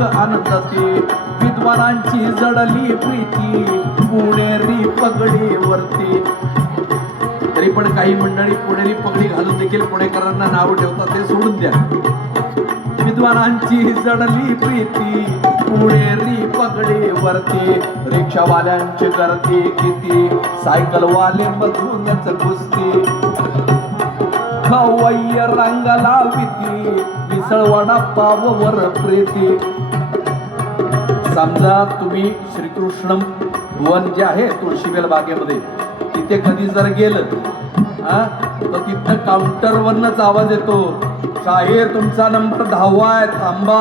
सुख विद्वानांची जडली प्रीती पुणेरी पगडीवरती तरी पण काही मंडळी पुणेरी पगडी घालून देखील पुणेकरांना नाव ठेवतात ते सोडून द्या. विद्वानांची जडली प्रीती पुणेरी पगडीवरती रिक्षावाल्यांची गर्दी किती सायकलवाले मधूनच कुस्ती. खवय्य रंगाला विती मिसळवाडा पाववर प्रीती. समजा तुम्ही श्रीकृष्ण भुवन जे आहे तुळशीबेल बागेमध्ये तिथे कधी जर गेलं हा तर तिथं काउंटरवरनच आवाज येतो शाहीर तुमचा नंबर दहावा आहे थांबा.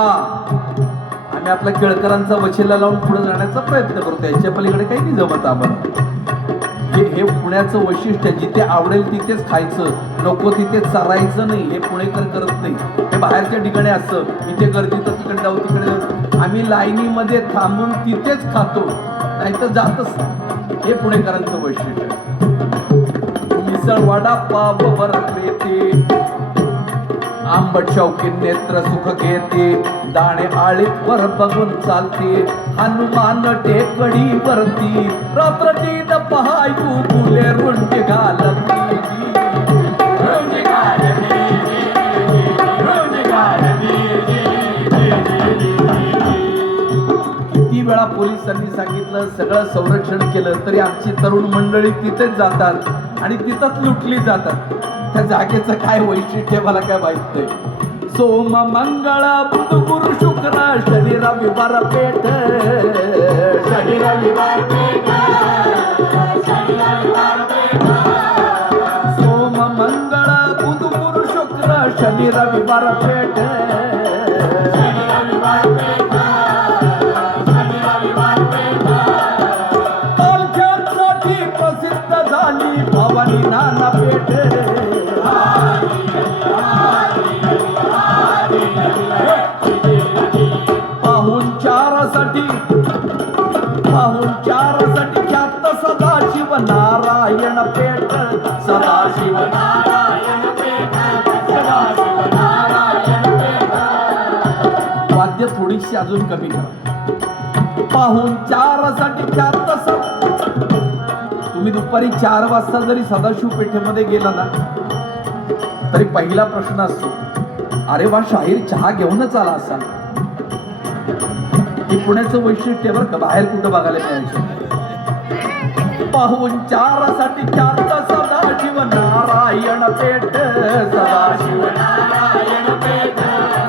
आम्ही आपल्या केळकरांचा वशिला लावून पुढे जाण्याचा प्रयत्न करतो याच्या पलीकडे काही नाही जमत आम्हाला. हे हे पुण्याचं वैशिष्ट्य जिथे आवडेल तिथेच खायचं नको तिथे चरायचं नाही हे पुणेकर करत नाही. हे बाहेरच्या ठिकाणी असतं इथे गर्दी तर तिकडे जाऊ तिकडे जाऊ. आम्ही लाईनीमध्ये थांबून तिथेच खातो नाही तर जातच नाही. हे पुणेकरांचं वैशिष्ट्य मिसळ वडा पाव वर येते आंबट शौकी नेत्र सुख घेते. दाणे आळीत वर बघून चालते. हनुमान टेकडी वरती रात्र पहायू फुले रुंड घालती. पोलिसांनी सांगितलं सगळं संरक्षण केलं तरी आमची तरुण मंडळी तिथेच जातात आणि तिथंच लुटली जातात. त्या जागेचं काय वैशिष्ट्य मला काय माहीत नाही. सोम मंगळ बुध गुरु शुक्र शनी रविवार पेठ. शनी रविवार सोम मंगळ बुध गुरु शुक्र शनी रविवार पेठ. वाद्य थोडीशी अजून कमी करा. पाहून चारासाठी चार तास तुम्ही दुपारी चार वाजता जरी सदाशिव पेठेमध्ये गेला ना तरी पहिला प्रश्न असतो अरे वा शाहीर चहा घेऊनच आला असाल. हे पुण्याचं वैशिष्ट्य बरं का बाहेर कुठं बघायला मिळायचं. पाहून चारासाठी ख्यात सदाशिव नारायण पेठ सदाशिव नारायण पेठ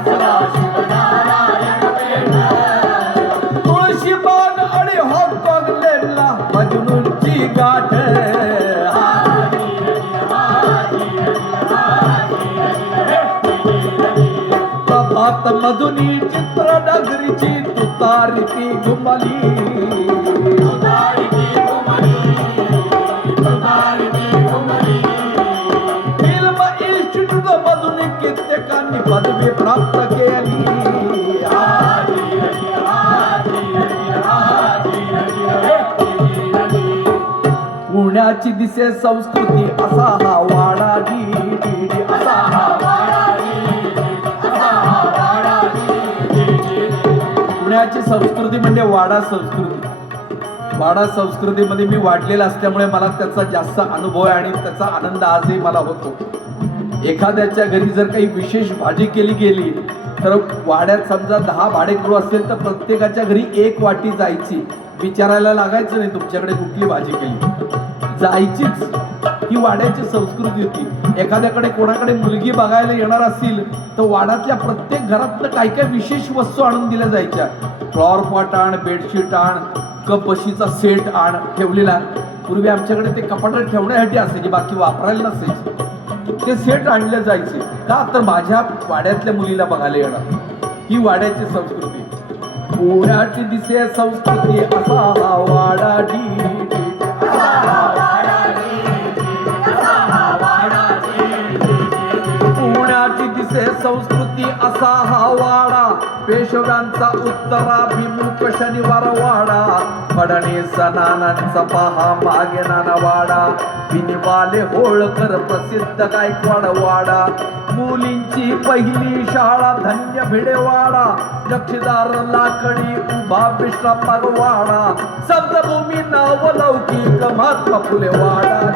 सदाशिव नारायण पेठ. तुळशी बाग आणि हॉक बघलेला मजनूंची गाठ. प्रभात मधुनी चित्र नगरीची तुतारी ती घुमली. पुण्याची दिसे संस्कृती असा हा वाडा असा हा पुण्याची संस्कृती म्हणजे वाडा संस्कृती. वाडा संस्कृतीमध्ये मी वाढलेला असल्यामुळे मला त्याचा जास्त अनुभव आहे आणि त्याचा आनंद आजही मला होतो. एखाद्याच्या घरी जर काही विशेष भाजी केली गेली तर वाड्यात समजा दहा भाडेकरू असेल तर प्रत्येकाच्या घरी एक वाटी जायची. विचारायला लागायचं नाही तुमच्याकडे कुठली भाजी केली. जायचीच. ही वाड्याची संस्कृती होती. एखाद्याकडे कोणाकडे मुलगी बघायला येणार असतील तर वाड्यातल्या प्रत्येक घरातलं काय काय विशेष वस्तू आणून दिल्या जायच्या. फ्लॉवर पॉट आण बेडशीट आण कपशीचा सेट आण ठेवलेला. पूर्वी आमच्याकडे ते कपाटात ठेवण्यासाठी असायची बाकी वापरायला नसायची. ते सेट आणले जायचे. का? तर माझ्या वाड्यातल्या मुलीला बघायला येणार. ही वाड्याची संस्कृती. पुण्याची दिसे संस्कृती असा हा वाडा पुण्याची दिसे संस्कृती असा पेशव्यांचा उत्तराभिमुख शनिवार वाडा. फडणीस नानांचा पहा मागे नाना वाडा. बिनवाले होळकर प्रसिद्ध गायकवाड वाडा. मुलींची पहिली शाळा धन्य भिडेवाडा. जक्षीदार लाकडी उभा विश्राम वाडा. सप्तभूमी नाव लौकिक महात्मा फुले वाडा.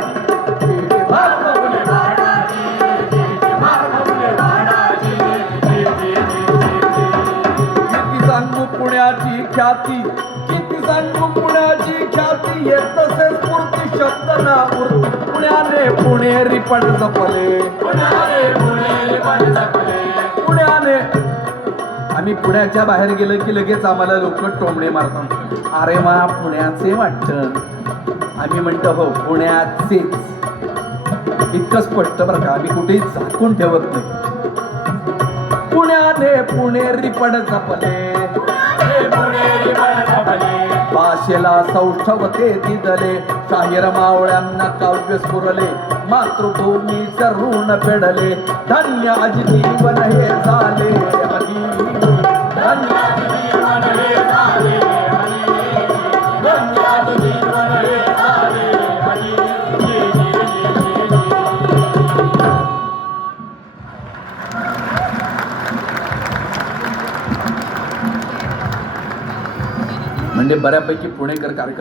ख्याती. किती सांगू पुण्याची ख्याती? येत तसे स्फूर्ती शब्द ना मूर्ती. पुण्याने पुणेरी पण जपले. पुण्याने आम्ही पुण्याच्या बाहेर गेलं की लगेच आम्हाला लोक टोमणे मारतात. अरे वा पुण्याचे वाटत आम्ही म्हणतो हो पुण्याचेच. इतकं स्पष्ट बरं का. आम्ही कुठेही झाकून ठेवत नाही. पुण्याने पुणेरी पण जपले. भाषेला सौष्ठवते दिदले शाहीर मावळ्यांना काव्य स्फुरले. मातृभूमीचं ऋण फेडले. धन्य अजिजीवन हे झाले. बऱ्यापैकी पुणेकर कार्यक्रम